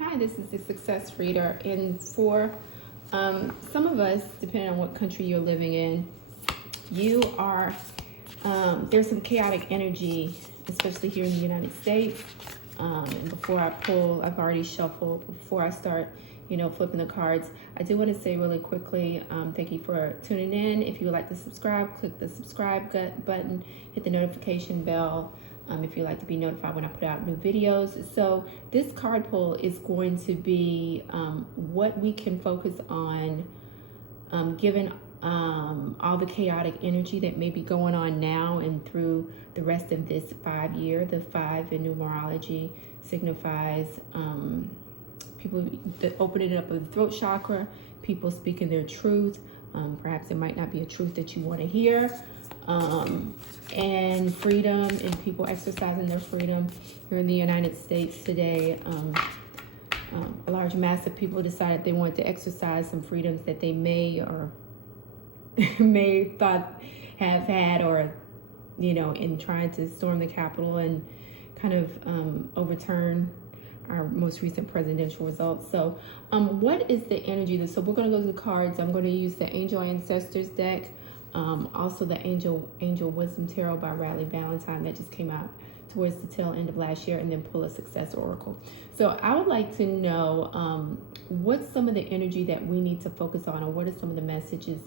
Hi, this is the Success Reader, and for some of us, depending on what country you're living in, you are there's some chaotic energy, especially here in the United States. And before I pull, I've already shuffled. Before I start, flipping the cards, I do want to say really quickly, thank you for tuning in. If you would like to subscribe, click the subscribe button, hit the notification bell. If you'd like to be notified when I put out new videos. So this card pull is going to be what we can focus on given all the chaotic energy that may be going on now and through the rest of this 5 year. The 5 in numerology signifies people that opening up of the throat chakra, people speaking their truth. Perhaps it might not be a truth that you want to hear. And freedom and people exercising their freedom here in the United States today. A large mass of people decided they wanted to exercise some freedoms that they may or may thought have had, or in trying to storm the Capitol and kind of overturn our most recent presidential results. So what is the energy? So we're going to go to the cards. I'm going to use the Angel Ancestors deck. Also the Angel Wisdom Tarot by Riley Valentine that just came out towards the tail end of last year, and then pull a Success Oracle. So I would like to know what's some of the energy that we need to focus on, or what are some of the messages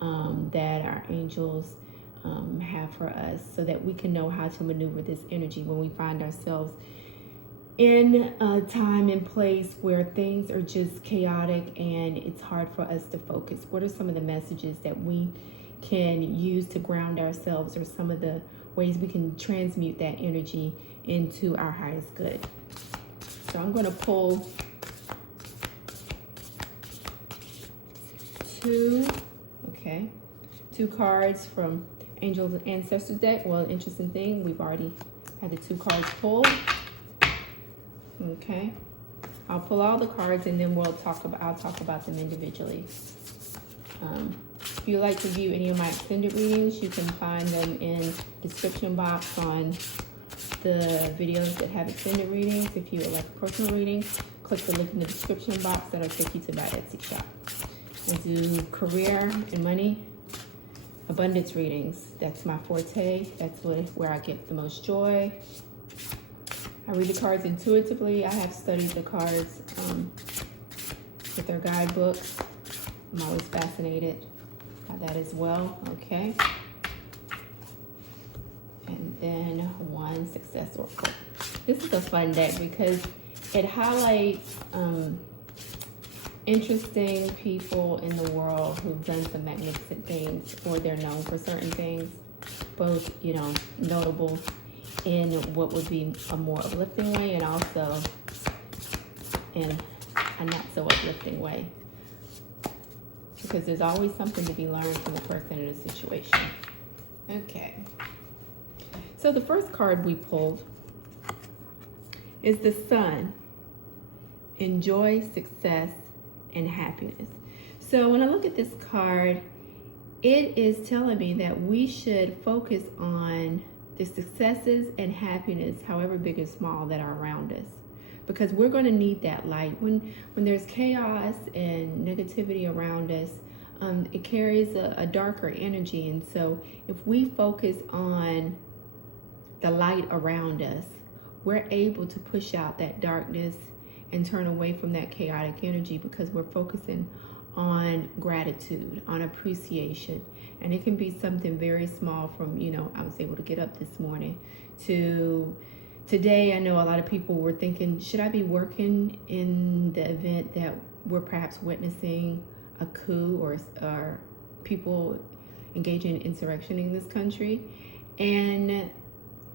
that our angels have for us, so that we can know how to maneuver this energy when we find ourselves in a time and place where things are just chaotic and it's hard for us to focus. What are some of the messages that we can use to ground ourselves, or some of the ways we can transmute that energy into our highest good? So I'm going to pull two cards from Angels Ancestors deck. Well, interesting thing, we've already had the 2 cards pulled. Okay, I'll pull all the cards and then I'll talk about them individually. If you'd like to view any of my extended readings, you can find them in the description box on the videos that have extended readings. If you would like a personal reading, click the link in the description box. That'll take you to my Etsy shop. I do career and money, abundance readings. That's my forte. That's where I get the most joy. I read the cards intuitively. I have studied the cards with their guidebooks. I'm always fascinated by that as well. Okay. And then one Success Oracle. This is a fun deck because it highlights interesting people in the world who've done some magnificent things, or they're known for certain things, both, notable in what would be a more uplifting way, and also in a not so uplifting way, because there's always something to be learned from the person in a situation. Okay, so the first card we pulled is the Sun. Enjoy success and happiness. So when I look at this card, it is telling me that we should focus on the successes and happiness, however big or small, that are around us, because we're going to need that light. When there's chaos and negativity around us, it carries a darker energy. And so if we focus on the light around us, we're able to push out that darkness and turn away from that chaotic energy, because we're focusing on gratitude, on appreciation. And it can be something very small, from, I was able to get up this morning, to today. I know a lot of people were thinking, should I be working in the event that we're perhaps witnessing a coup, or people engaging in insurrection in this country? And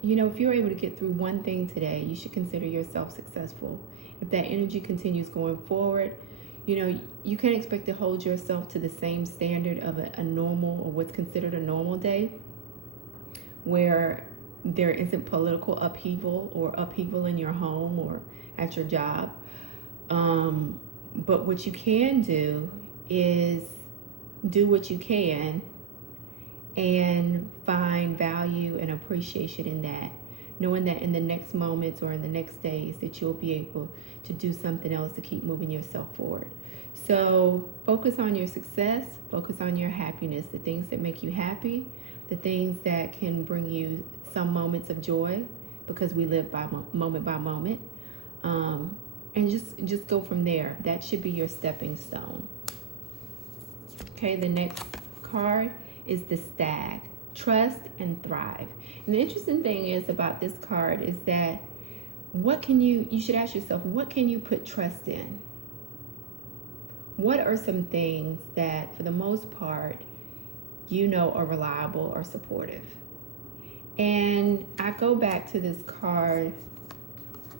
if you're able to get through one thing today, you should consider yourself successful. If that energy continues going forward, you can't expect to hold yourself to the same standard of a normal, or what's considered a normal day, where there isn't political upheaval or upheaval in your home or at your job. But what you can do is do what you can and find value and appreciation in that. knowing that in the next moments or in the next days that you'll be able to do something else to keep moving yourself forward. So focus on your success, focus on your happiness, the things that make you happy, the things that can bring you some moments of joy, because we live by moment by moment. And just go from there. That should be your stepping stone. Okay, the next card is the Stag. Trust and thrive. And the interesting thing is about this card is that you should ask yourself, what can you put trust in? What are some things that, for the most part, are reliable or supportive? And I go back to this card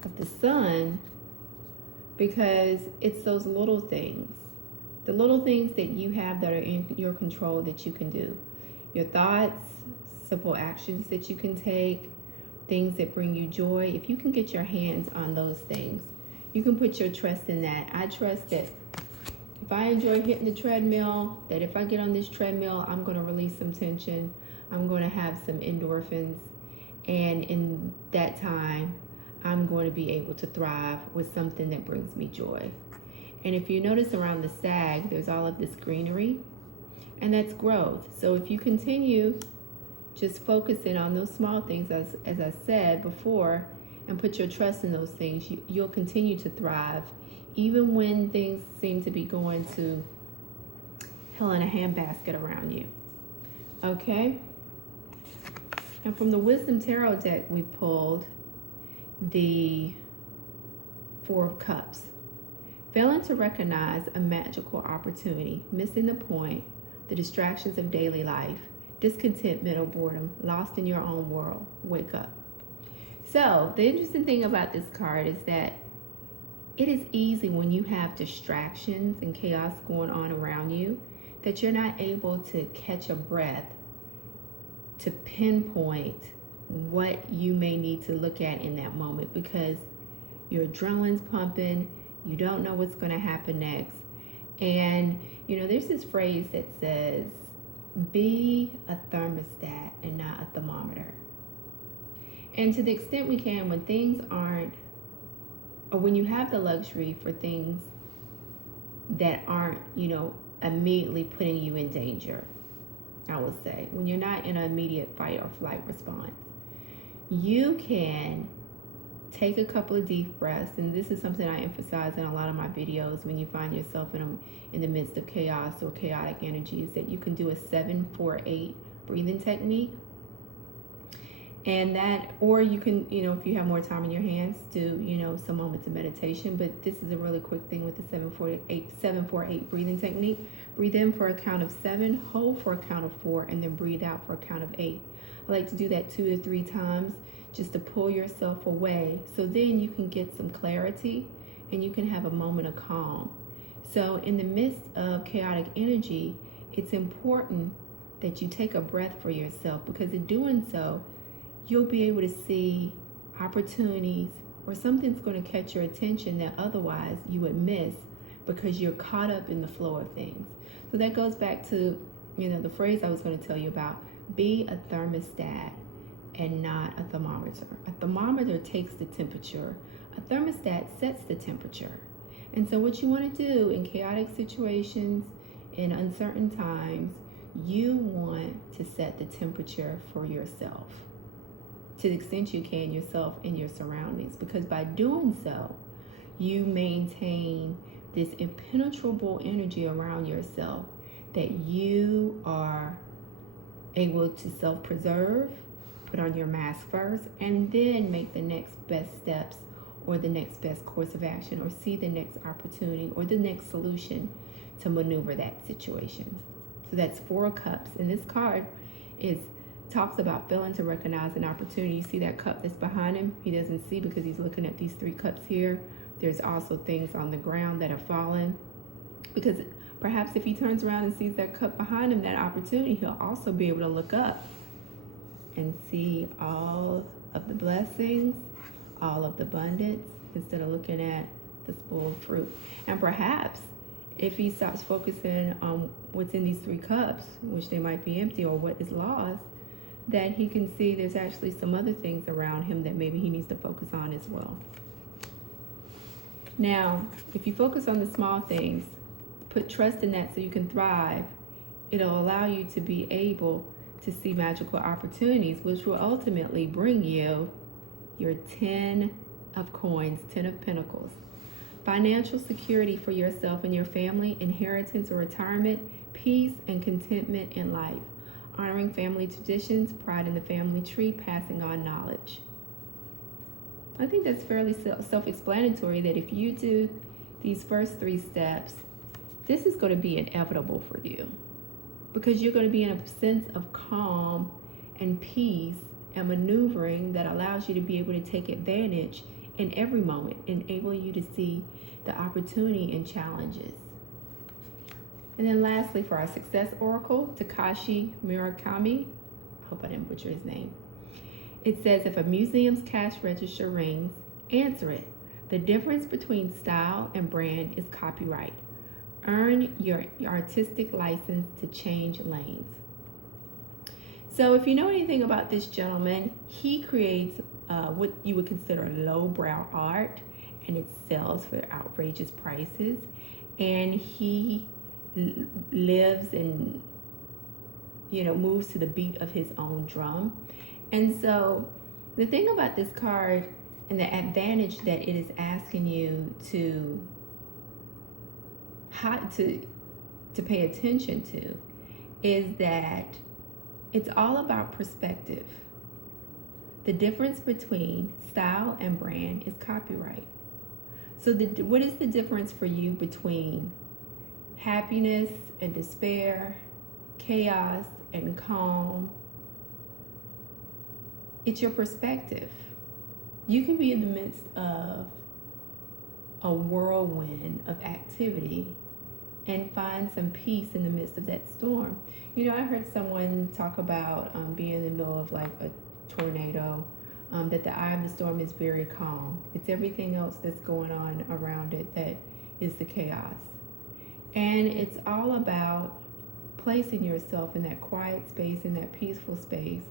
of the Sun because it's those little things. The little things that you have that are in your control that you can do. Your thoughts, simple actions that you can take, things that bring you joy. If you can get your hands on those things, you can put your trust in that. I trust that if I enjoy hitting the treadmill, that if I get on this treadmill, I'm going to release some tension. I'm going to have some endorphins. And in that time, I'm going to be able to thrive with something that brings me joy. And if you notice around the Stag, there's all of this greenery, and that's growth. So if you continue just focusing on those small things, as I said before, and put your trust in those things, you'll continue to thrive, even when things seem to be going to hell in a handbasket around you. Okay? And from the Wisdom Tarot deck, we pulled the Four of Cups. Failing to recognize a magical opportunity, missing the point, the distractions of daily life, discontentment or boredom, lost in your own world. Wake up. So the interesting thing about this card is that it is easy when you have distractions and chaos going on around you that you're not able to catch a breath to pinpoint what you may need to look at in that moment, because your adrenaline's pumping, you don't know what's going to happen next. And there's this phrase that says, be a thermostat and not a thermometer. And to the extent we can, when things aren't, or when you have the luxury for things that aren't, immediately putting you in danger, I would say, when you're not in an immediate fight or flight response, you can take a couple of deep breaths. And this is something I emphasize in a lot of my videos when you find yourself in the midst of chaos or chaotic energies, that you can do a 7-4-8 breathing technique. And that, or you can, if you have more time in your hands, do, some moments of meditation. But this is a really quick thing with the 7-4-8 breathing technique. Breathe in for a count of 7, hold for a count of 4, and then breathe out for a count of 8. I like to do that 2 to 3 times just to pull yourself away, so then you can get some clarity and you can have a moment of calm. So in the midst of chaotic energy, it's important that you take a breath for yourself, because in doing so, you'll be able to see opportunities, or something's going to catch your attention that otherwise you would miss because you're caught up in the flow of things. So that goes back to, the phrase I was going to tell you about, be a thermostat and not a thermometer. A thermometer takes the temperature. A thermostat sets the temperature. And so what you want to do in chaotic situations, in uncertain times, you want to set the temperature for yourself, to the extent you can, yourself and your surroundings, because by doing so, you maintain this impenetrable energy around yourself that you are able to self-preserve, put on your mask first, and then make the next best steps or the next best course of action, or see the next opportunity or the next solution to maneuver that situation. So that's 4 of Cups. And this card talks about failing to recognize an opportunity. You see that cup that's behind him? He doesn't see because he's looking at these 3 cups here. There's also things on the ground that are falling, because perhaps if he turns around and sees that cup behind him, that opportunity, he'll also be able to look up and see all of the blessings, all of the abundance, instead of looking at the spoiled fruit. And perhaps if he stops focusing on what's in these 3 cups, which they might be empty, or what is lost, that he can see there's actually some other things around him that maybe he needs to focus on as well. Now, if you focus on the small things, put trust in that so you can thrive, it'll allow you to be able to see magical opportunities, which will ultimately bring you your 10 of coins, 10 of pentacles. Financial security for yourself and your family, inheritance or retirement, peace and contentment in life. Honoring family traditions, pride in the family tree, passing on knowledge. I think that's fairly self-explanatory that if you do these first 3 steps, this is going to be inevitable for you, because you're going to be in a sense of calm and peace and maneuvering that allows you to be able to take advantage in every moment, enabling you to see the opportunity and challenges. And then lastly, for our success oracle, Takashi Murakami, I hope I didn't butcher his name. It says, if a museum's cash register rings, answer it. The difference between style and brand is copyright. Earn your artistic license to change lanes. So if you know anything about this gentleman, he creates what you would consider lowbrow art, and it sells for outrageous prices. And he lives and moves to the beat of his own drum. And so the thing about this card and the advantage that it is asking you to pay attention to is that it's all about perspective. The difference between style and brand is copyright. So what is the difference for you between happiness and despair, chaos and calm? It's your perspective. You can be in the midst of a whirlwind of activity and find some peace in the midst of that storm. I heard someone talk about being in the middle of like a tornado, that the eye of the storm is very calm. It's everything else that's going on around it that is the chaos. And it's all about placing yourself in that quiet space, in that peaceful space,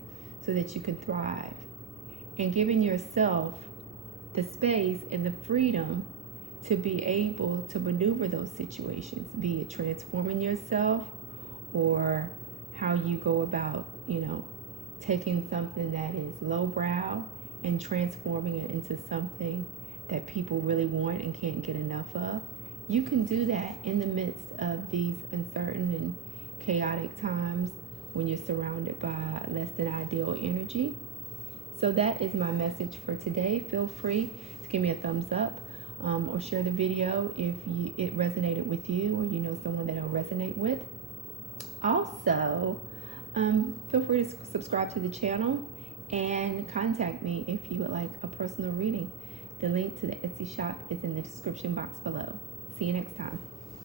so that you can thrive. And giving yourself the space and the freedom to be able to maneuver those situations, be it transforming yourself or how you go about, taking something that is lowbrow and transforming it into something that people really want and can't get enough of. You can do that in the midst of these uncertain and chaotic times when you're surrounded by less than ideal energy. So that is my message for today. Feel free to give me a thumbs up or share the video if it resonated with you or you know someone that it'll resonate with. Also, feel free to subscribe to the channel and contact me if you would like a personal reading. The link to the Etsy shop is in the description box below. See you next time.